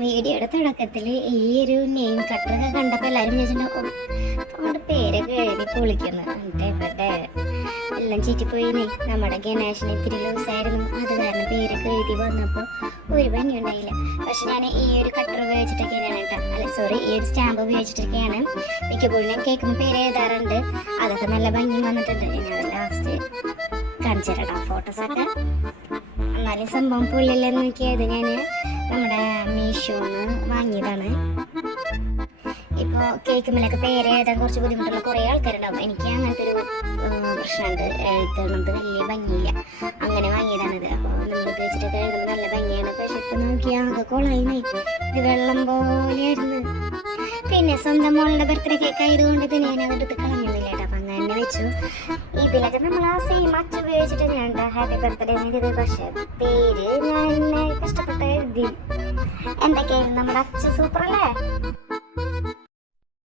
വീഡിയോയുടെ തുടക്കത്തിൽ ഈ ഒരു നെയിം കട്ടറൊക്കെ കണ്ടപ്പോൾ എല്ലാവരും വിചാരിച്ചിട്ടുണ്ടാവും അവിടെ പേരൊക്കെ എഴുതി പൊളിക്കുന്നു. എന്നിട്ട് ഇവിടെ എല്ലാം ചീറ്റിപ്പോയിന്നേ. നമ്മുടെ ഗണേശന് ഇത്തിരി ലൂസായിരുന്നു, അത് കാരണം പേരൊക്കെ എഴുതി വന്നപ്പോൾ ഒരു ഭംഗി ഉണ്ടായില്ല. പക്ഷെ ഞാൻ ഈ ഒരു കട്ടർ ഉപയോഗിച്ചിട്ടൊക്കെയാണ് കേട്ടോ, അല്ല സോറി, ഈ ഒരു സ്റ്റാമ്പ് ഉപയോഗിച്ചിട്ടൊക്കെയാണ് മിക്കപ്പോഴും ഞാൻ കേൾക്കുമ്പോൾ പേര് എഴുതാറുണ്ട്. അതൊക്കെ നല്ല ഭംഗി വന്നിട്ടുണ്ട്. ഞാൻ അത് ലാസ്റ്റ് കാണിച്ചു തരാം ഫോട്ടോസൊക്കെ. എന്നാലും സംഭവം പുള്ളില്ലെന്ന് നോക്കിയത് ഞാൻ നമ്മുടെ മീഷോന്ന് വാങ്ങിയതാണ്. ഇപ്പോൾ കേൾക്കുമ്പോഴൊക്കെ പേര് എഴുതാൻ കുറച്ച് ബുദ്ധിമുട്ടുള്ള കുറേ ആൾക്കാരുണ്ടാവും. എനിക്ക് അങ്ങനത്തെ ഒരു പ്രശ്നമുണ്ട്, എഴുതുന്നത് വലിയ ഭംഗിയില്ല. അങ്ങനെ വാങ്ങിയതാണിത്. അപ്പോൾ നമ്മൾ ഉപയോഗിച്ചിട്ടൊക്കെ എഴുതുമ്പോൾ നല്ല ഭംഗിയാണ്. പക്ഷെ ഇപ്പം നോക്കിയാൽ ആകെ കൊളായിന്നേ, ഇത് വെള്ളം പോലെയായിരുന്നു. പിന്നെ സ്വന്തം മോളുടെ ബർത്ത്ഡേ കേക്ക് ആയതുകൊണ്ട് തന്നെ ഞാൻ അതെടുത്ത് കളഞ്ഞില്ല കേട്ടോ. അപ്പം അങ്ങനെ വെച്ചു. ഇതിലൊക്കെ നമ്മൾ ആ സെയിം അച്ച് ഉപയോഗിച്ചിട്ട് ഞാൻ ഹാപ്പി ബർത്ത്ഡേ എഴുതിയത്. പക്ഷെ പേര് ഞാൻ കഷ്ടപ്പെട്ട് എഴുതി. എന്തൊക്കെയായിരുന്നു നമ്മുടെ അച്ച്, സൂപ്പർ അല്ലേ?